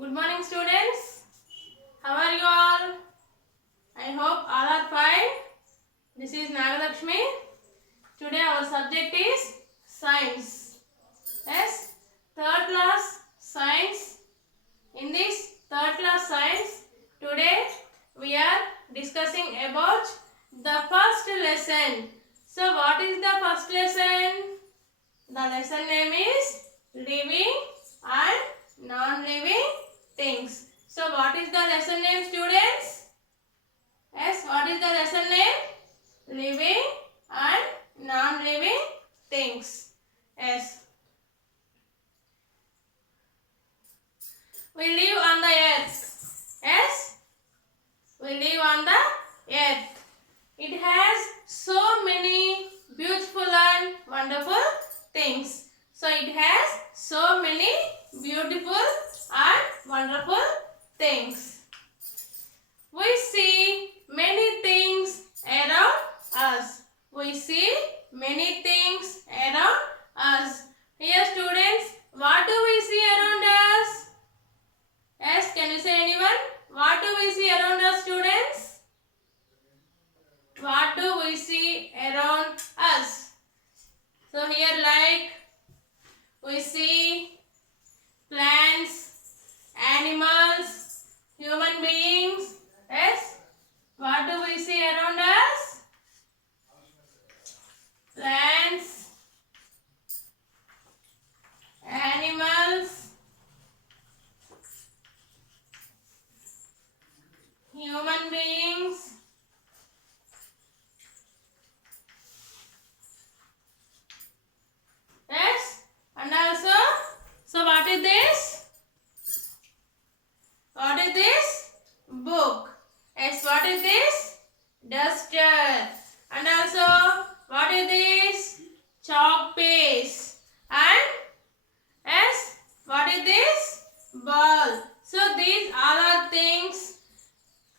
Good morning, students. How are you all? I hope all are fine. This is Nagalakshmi. Today our subject is science. Yes, third class science. In this third class science, today we are discussing about the first lesson. So what is the first lesson? The lesson name is living and non-living things. So what is the lesson name, students? Yes, what is the lesson name? Living and non-living things. Yes. We live on the earth. Yes. We live on the earth. It has so many beautiful and wonderful things. So it has so many beautiful and wonderful things. We see many things around us. We see many things around us. Here students, what do we see around us? Yes, can you say anyone? What do we see around us, students? What do we see around us? So here like we see plants, animals, human beings. Yes. What do we see around us? Plants, animals, human beings. Yes. And also, so what is this? What is this? Book. Yes, what is this? Duster. And also, what is this? Chalk piece. And yes, what is this? Ball. So these all are things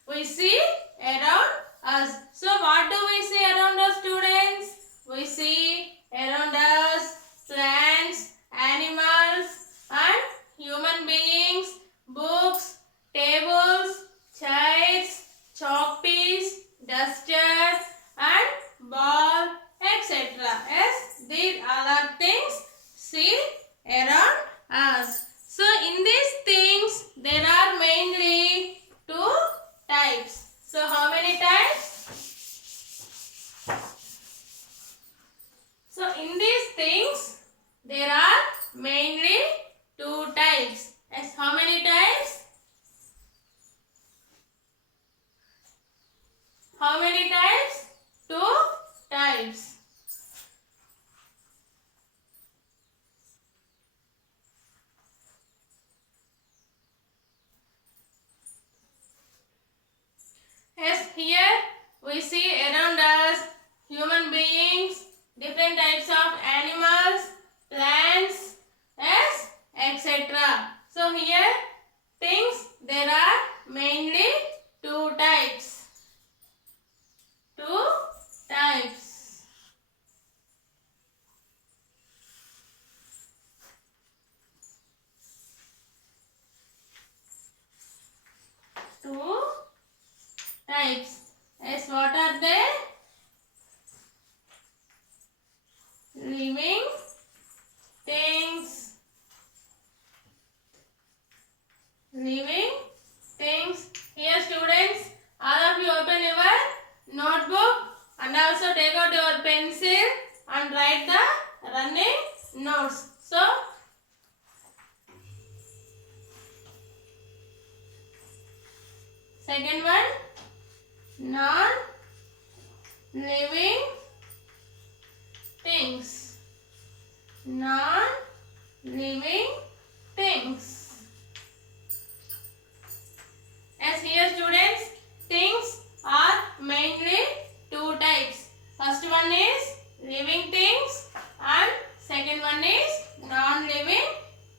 we see around us. So what do we see around us, students? We see around us plants, animals and human beings, books, tables, chairs, chalk piece, duster and ball, etc. Yes, these all are things see around us. So in these things there are mainly two types. So how many types? So in these things there are mainly two types. Yes, how many types? How many types? Two types. Yes, here we see around us human beings, different types of animals, plants, yes, etc. So here things there are mainly two types. Two types. Two types. Yes, what are they? Living things. Living things. Here students, all of you open your notebook and also take out your pencil and write the running notes. So, second one, non-living things. Non-living things. As here students, things are mainly two types. First one is living things and second one is non-living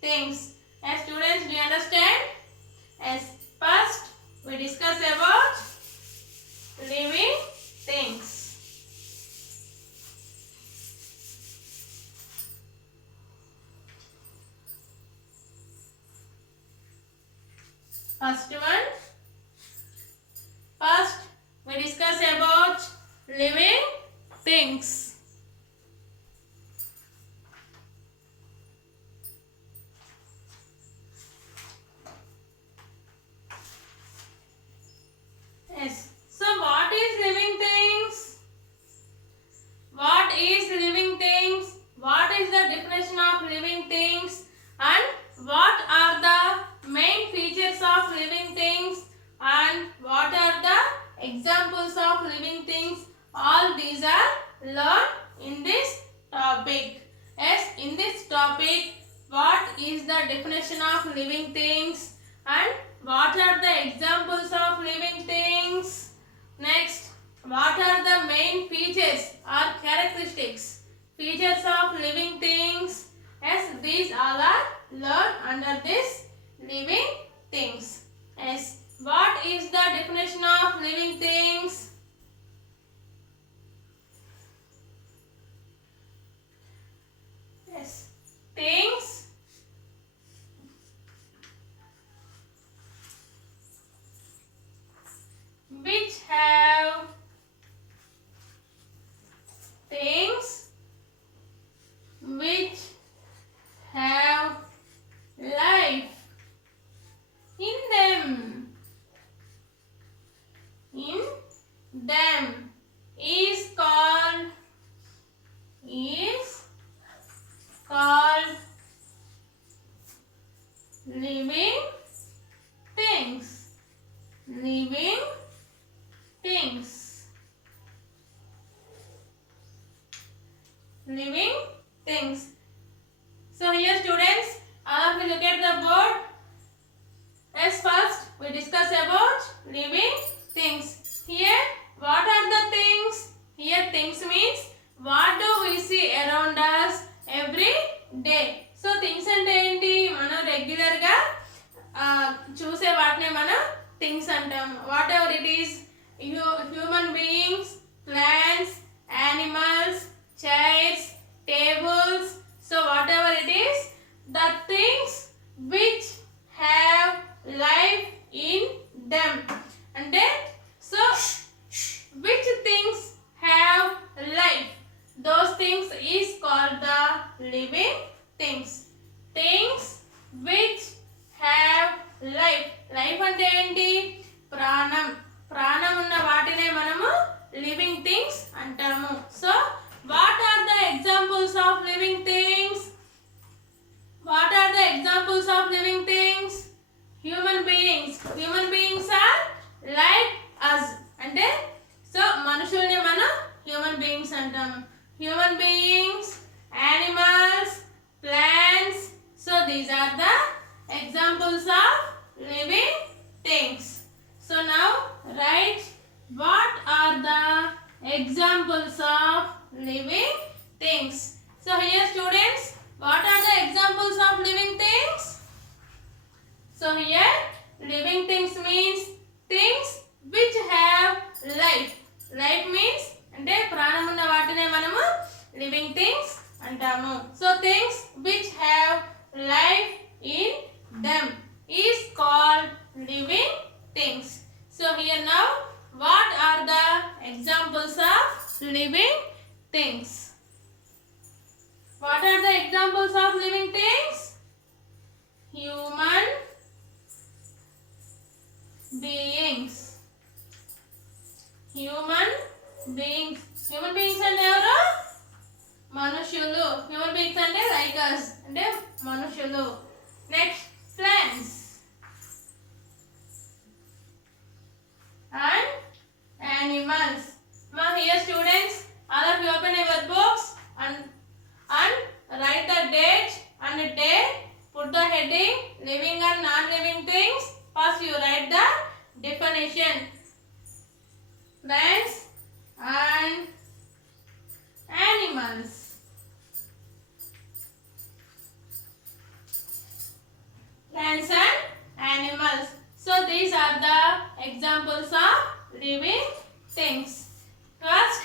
things. As students, do you understand? As first we discuss about living things. First one, first we discuss about living things. Yes. So what is living things? What is living things? What is the definition of living things? And what are the main features of living things? And what are the examples of living things? All these are learned in this topic. Yes, in this topic, what is the definition of living things? And what are the examples of living things? Next, what are the main features or characteristics? Features of living things. Yes, these all are learned under this living things. Yes, what is the definition of living things? Yes, things which have things which have life in them. In them is called living things. Living things. Living things. So here students, all of you look at the board. As first we discuss about living things. Here what are the things? Here things means what do we see around us every day. So things అంటే ఏంటి? మనం regular గా చూసే వాటినే మనం things అంటాం. What ever it is, human beings, plants, animals, chairs, tables. So whatever it is, the things which have life in them. అంటే so which things have life, those things is called the living things. Things which have life. Life అంటే ఏంటి? ప్రాణం. ప్రాణం ఉన్న వాటినే మనము living things అంటాము. So what are the examples of living things? What are the examples of living things? Human beings. Human beings are like us. అంటే so మనుషుల్ని మనం human beings అంటాము. Human beings, animals, plants. So these are the examples of living things. So now write what are the examples of living things. So here students, what are the examples of living things? So here living things means things which have life. Life means అంటే ప్రాణం ఉన్న వాటినే మనము living things అంటాము. So things which have life in them is called living things. So here now what are the examples of living things? What are the examples of living things? Human beings. Human beings. Human beings అంటే ఎవరు? మనుషులు. Human beings అంటే like us. అంటే మనుషులు. Next, plants. And animals. Now here students, all of you open your books and write the date and day. Put the heading living and non-living things. First you write the definition. Plants and animals. Plants and animals. So these are the examples of living things. First,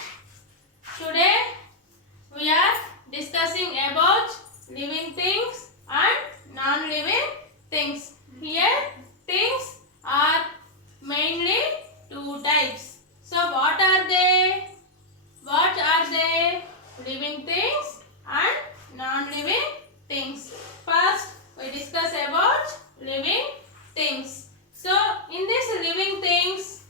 today we are discussing about living things and non-living things. Here things we discuss about living things. So in this living things,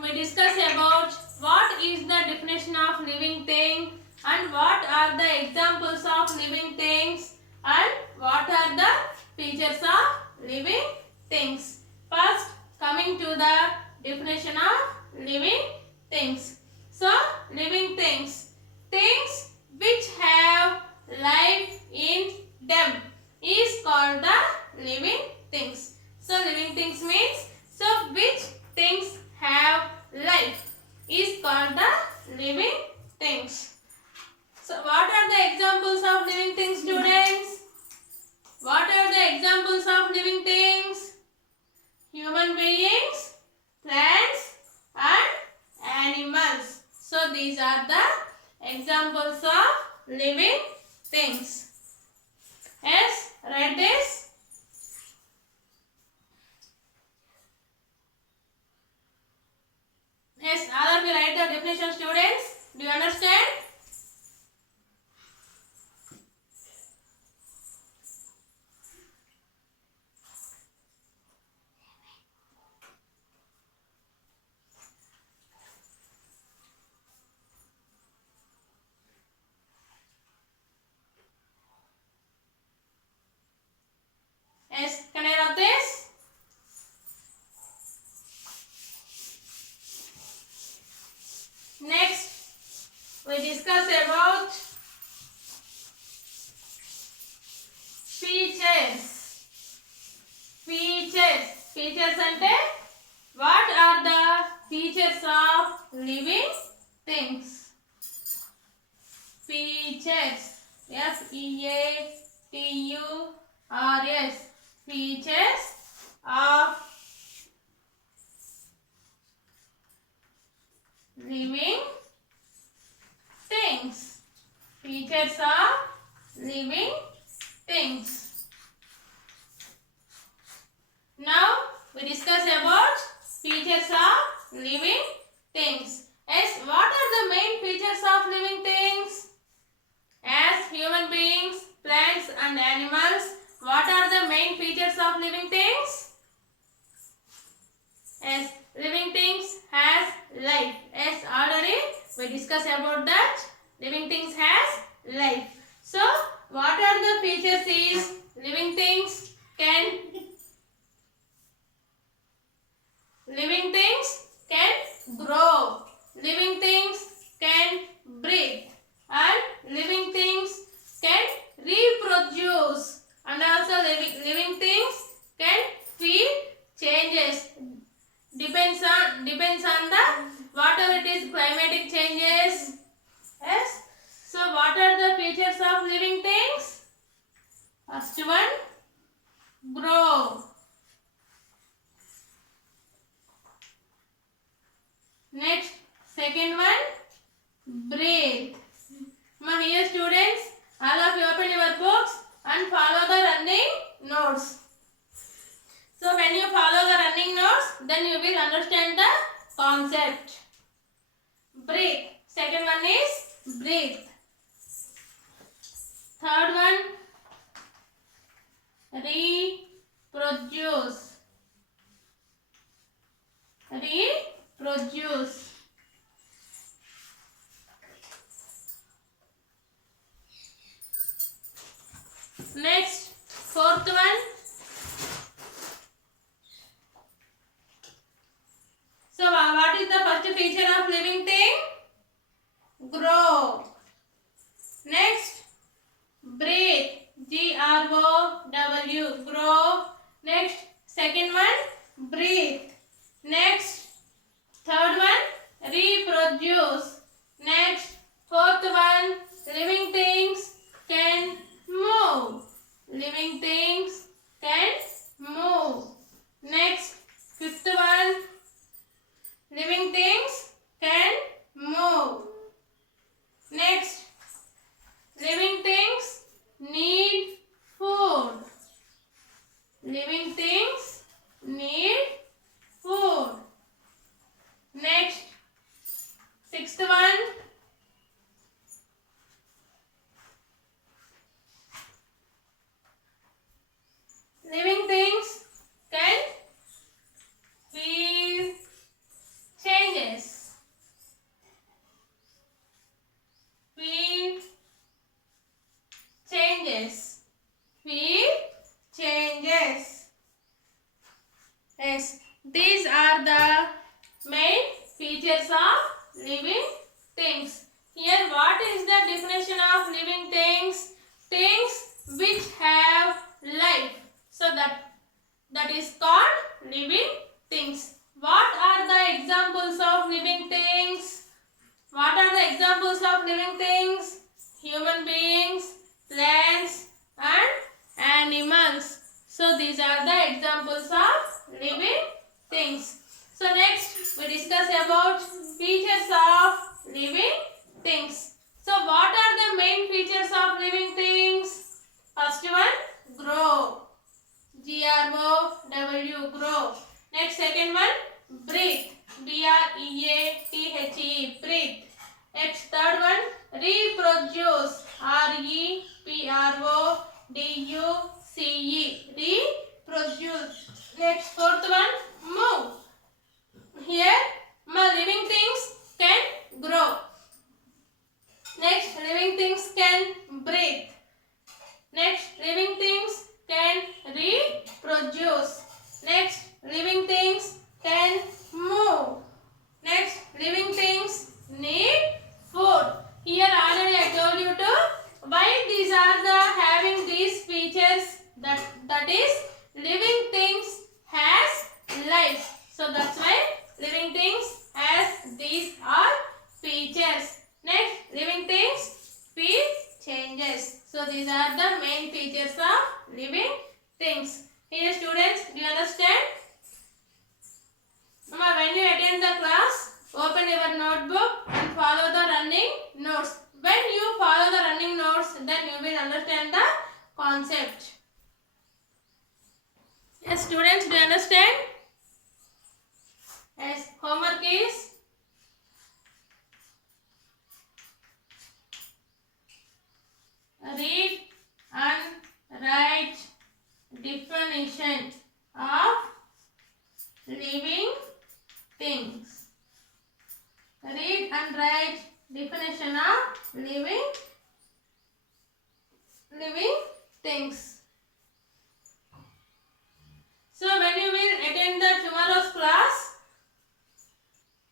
we discuss about what is the definition of living thing and what are the examples of living things and what are the features of living things. First, coming to the definition of living things. So, living things, things which have life in them is called the living things. So, living things means, so which things have life is called the living things. So, what are the examples of living things, students? What are the examples of living things? Human beings, plants and animals. So, these are the examples of living things. Yes, read this. Yes, all of you write the definition, students. Do you understand? Yes, can I write this? Next, we discuss about features. Features అంటే what are the features of living things? Features. F-E-A-T-U-R-S. Features of living things. Features of living things. Now we discuss about features of living things. Yes, what are the main features of living things? As human beings, plants and animals, what are the main features of living things? Yes, living things has life. Yes, already we discussed about that. Living things has life. So, what are the features is living things can grow, living things can breathe, and living things can reproduce, and also living things can feel changes. Depends on the whatever it is, climatic changes. Yes. So what are the features of living things? First one, grow. Next, second one, breathe. Now here students, all of you open your books and follow the running notes. So when you follow the running notes, then you will understand the concept. Breathe. Second one is breathe. Third one, reproduce. Reproduce. Next, fourth one. So what is the first feature of living thing? Grow. Next, breathe. G-R-O-W. Grow. Next, second one, breathe. Next, third one, reproduce. Next, fourth one, living things can move. Living things can move. Next, fifth one, living things can move. Next, living things need food. Living things need food. Next, sixth one, features of living things. Here, what is the definition of living things? Things which have life. So that is called living things. What are the examples of living things? What are the examples of living things? Human beings, plants, and animals. So these are the examples of living things. So next we discuss about features of living things. So what are the main features of living things? First one, grow. Grow, grow. Next, second one, breathe. Breathe, breathe. Next, third one, reproduce. Reproduce, reproduce. Next, fourth one, move. Here, living things can grow. Next, living things can breathe. Next, living things can reproduce. Next, living things can move. Next, living things need food. Here already I told you to why these are the having these features, that is living things has life. So that's why living things has these are features. Next, living things feel changes. So these are the main features of living things. Here students, do you understand? Mama, when you attend the class, open your notebook and follow the running notes. When you follow the running notes, then you will understand the concept. Yes students, do you understand? Yes, homework is read and write definition of living things. Read and write definition of living things. So when you will attend the tomorrow's class,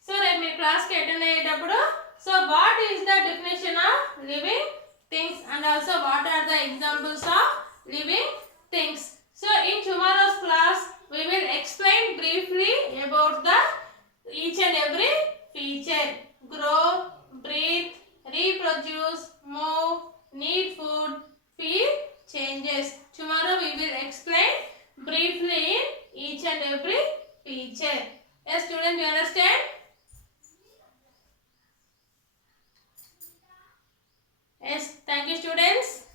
so let me class ke attend ayyetapudu, so what is the definition of living things and also what are the examples of living things. So in tomorrow's class we will explain briefly about the each and every feature. Grow, breathe, reproduce, move, need food, feel changes. Tomorrow we will explain briefly in each and every feature. Yes students, you understand? Yes, thank you students.